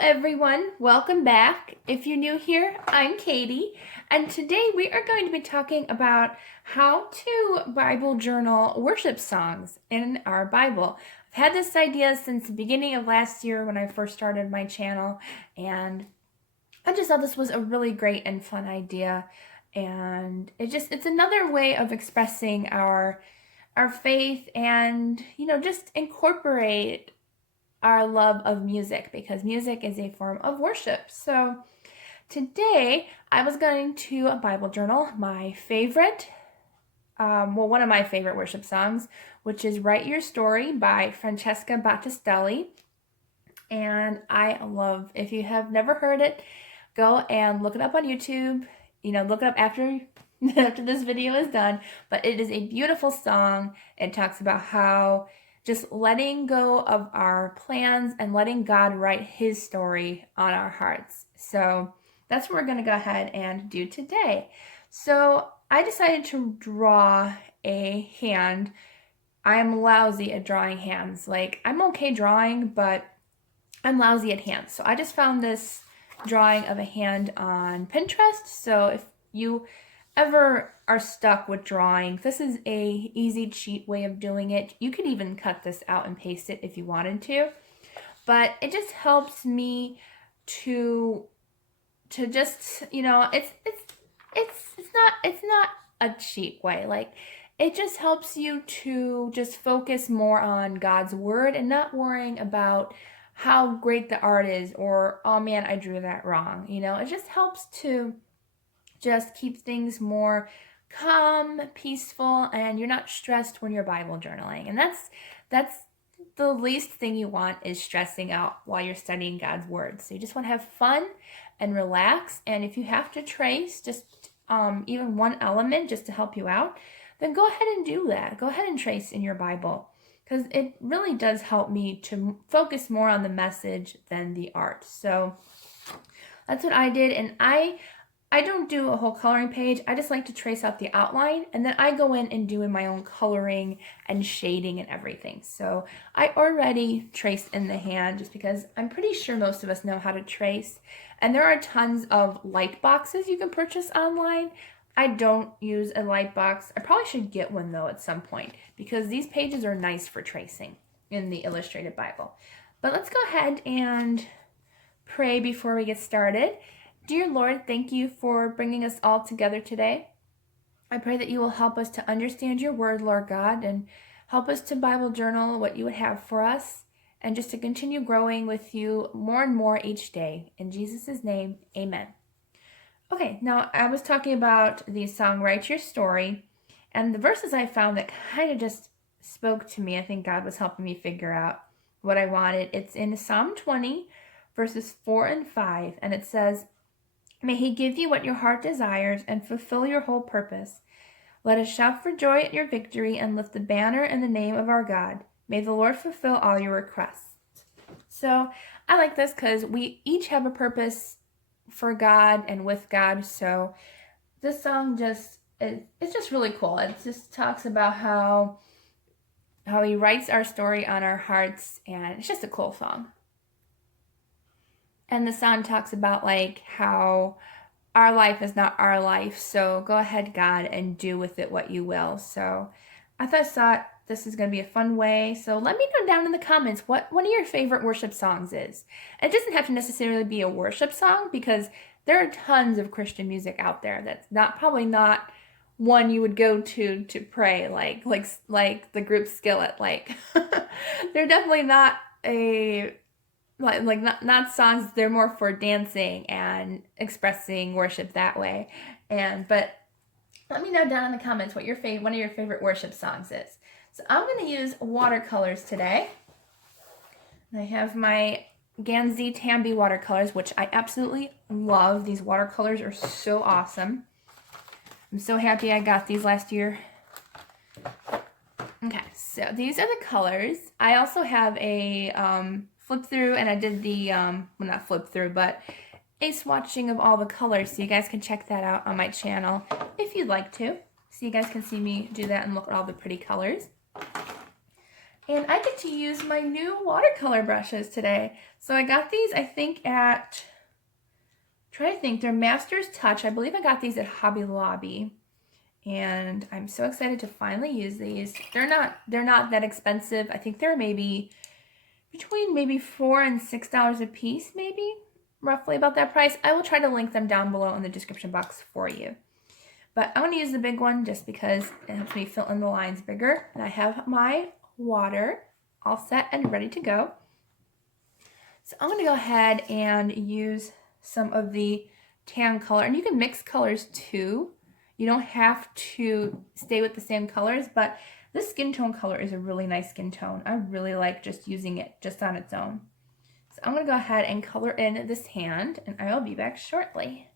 everyone, welcome back. If you're new here, I'm Katie, and today we are going to be talking about how to Bible journal worship songs in our Bible. I've had this idea since the beginning of last year when I first started my channel, and I just thought this was a really great and fun idea, and it's another way of expressing our faith and, just incorporate our love of music, because music is a form of worship. So today I was going to Bible journal my favorite, one of my favorite worship songs, which is Write Your Story by Francesca Battistelli. And I love, if you have never heard it, go and look it up on YouTube. Look it up after this video is done. But it is a beautiful song. It talks about how just letting go of our plans and letting God write His story on our hearts. So that's what we're going to go ahead and do today. So I decided to draw a hand. I am lousy at drawing hands. I'm okay drawing, but I'm lousy at hands. So I just found this drawing of a hand on Pinterest. So if you ever are stuck with drawing, this is a easy, cheap way of doing it. You could even cut this out and paste it if you wanted to, but it just helps me to just, it's not a cheap way. It just helps you to just focus more on God's word and not worrying about how great the art is or, oh man, I drew that wrong. It just helps to just keep things more calm, peaceful, and you're not stressed when you're Bible journaling. And that's the least thing you want, is stressing out while you're studying God's word. So you just want to have fun and relax. And if you have to trace just even one element just to help you out, then go ahead and do that. Go ahead and trace in your Bible, because it really does help me to focus more on the message than the art. So that's what I did. And I don't do a whole coloring page. I just like to trace out the outline, and then I go in and do my own coloring and shading and everything. So I already traced in the hand just because I'm pretty sure most of us know how to trace. And there are tons of light boxes you can purchase online. I don't use a light box. I probably should get one though at some point, because these pages are nice for tracing in the Illustrated Bible. But let's go ahead and pray before we get started. Dear Lord, thank you for bringing us all together today. I pray that you will help us to understand your word, Lord God, and help us to Bible journal what you would have for us, and just to continue growing with you more and more each day. In Jesus' name, amen. Okay, now I was talking about the song Write Your Story, and the verses I found that kind of just spoke to me. I think God was helping me figure out what I wanted. It's in Psalm 20, verses 4 and 5, and it says, "May He give you what your heart desires and fulfill your whole purpose. Let us shout for joy at your victory and lift the banner in the name of our God. May the Lord fulfill all your requests." So I like this because we each have a purpose for God and with God. So this song it's just really cool. It just talks about how He writes our story on our hearts, and it's just a cool song. And the song talks about how our life is not our life. So go ahead, God, and do with it what you will. So I thought this is going to be a fun way. So let me know down in the comments what one of your favorite worship songs is. And it doesn't have to necessarily be a worship song, because there are tons of Christian music out there that's probably not one you would go to pray, like the group Skillet. They're definitely not not songs. They're more for dancing and expressing worship that way. But let me know down in the comments what one of your favorite worship songs is. So I'm going to use watercolors today. I have my Gansai Tambi watercolors, which I absolutely love. These watercolors are so awesome. I'm so happy I got these last year. Okay, so these are the colors. I also have a flip through, and I did the, well, not flip through, but a swatching of all the colors, so you guys can check that out on my channel if you'd like to. So you guys can see me do that and look at all the pretty colors. And I get to use my new watercolor brushes today. So I got these, I think they're Master's Touch. I believe I got these at Hobby Lobby. And I'm so excited to finally use these. They're not that expensive. I think they're maybe between maybe $4 and $6 a piece, maybe, roughly about that price. I will try to link them down below in the description box for you. But I want to use the big one just because it helps me fill in the lines bigger. And I have my water all set and ready to go. So I'm going to go ahead and use some of the tan color. And you can mix colors too. You don't have to stay with the same colors, but this skin tone color is a really nice skin tone. I really like just using it just on its own. So I'm going to go ahead and color in this hand, and I will be back shortly.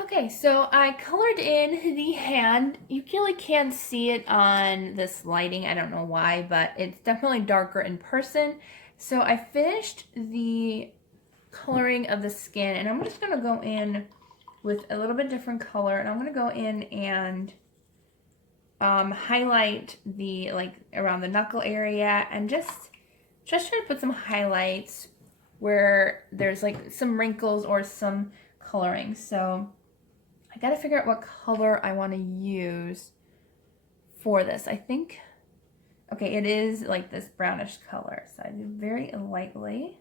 Okay, so I colored in the hand. You really can't see it on this lighting. I don't know why, but it's definitely darker in person. So I finished the coloring of the skin, and I'm just going to go in with a little bit different color, and I'm going to go in and highlight the, like, around the knuckle area, and just try to put some highlights where there's like some wrinkles or some coloring. So I gotta figure out what color I want to use for this. I think, okay, it is like this brownish color. So I do very lightly.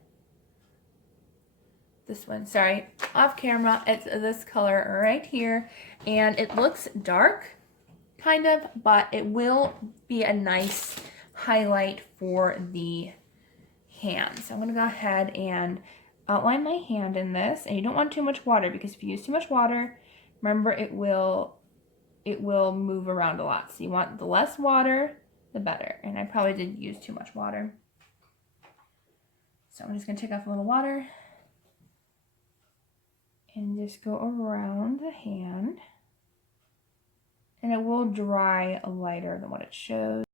This one, sorry, off camera, it's this color right here. And it looks dark, kind of, but it will be a nice highlight for the hand. So I'm gonna go ahead and outline my hand in this. And you don't want too much water, because if you use too much water, remember, it will move around a lot. So you want the less water, the better. And I probably did use too much water. So I'm just going to take off a little water and just go around the hand. And it will dry lighter than what it shows.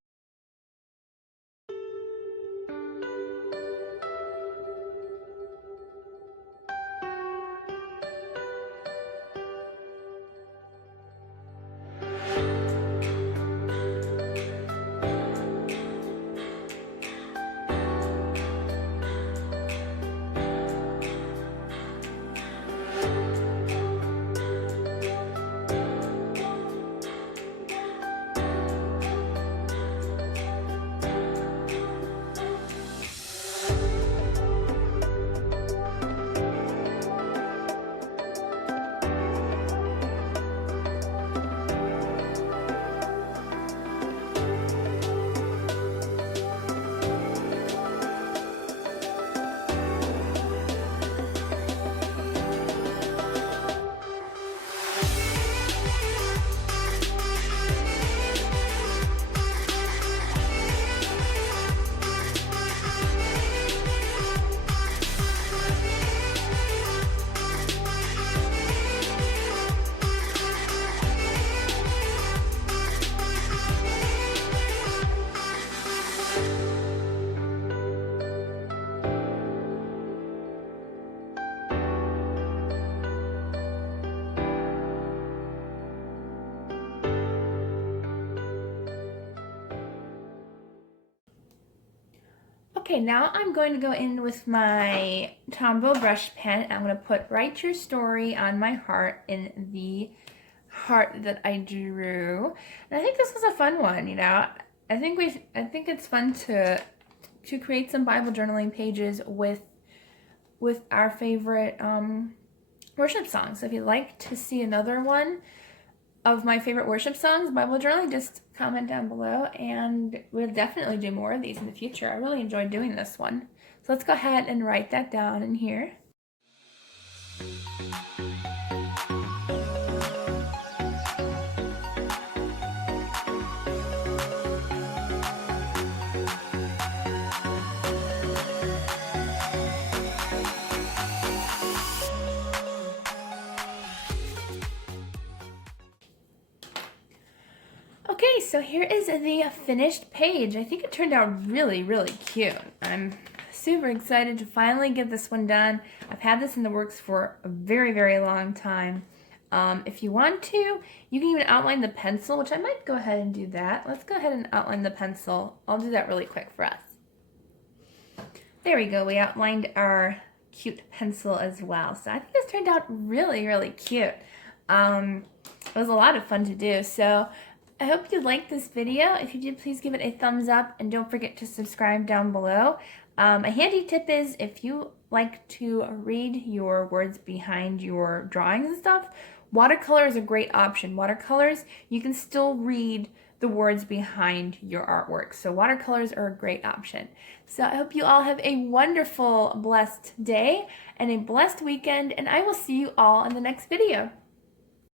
Okay, now I'm going to go in with my Tombow brush pen. I'm going to put Write Your Story on my heart in the heart that I drew. And I think this was a fun one, you know. I think it's fun to create some Bible journaling pages with our favorite worship songs. So if you'd like to see another one of my favorite worship songs, Bible journaling, just comment down below and we'll definitely do more of these in the future. I really enjoyed doing this one. So let's go ahead and write that down in here. Okay, so here is the finished page. I think it turned out really, really cute. I'm super excited to finally get this one done. I've had this in the works for a very, very long time. If you want to, you can even outline the pencil, which I might go ahead and do that. Let's go ahead and outline the pencil. I'll do that really quick for us. There we go. We outlined our cute pencil as well. So I think this turned out really, really cute. It was a lot of fun to do. So I hope you liked this video. If you did, please give it a thumbs up and don't forget to subscribe down below. A handy tip is if you like to read your words behind your drawings and stuff, watercolor is a great option. Watercolors, you can still read the words behind your artwork. So watercolors are a great option. So I hope you all have a wonderful, blessed day and a blessed weekend, and I will see you all in the next video.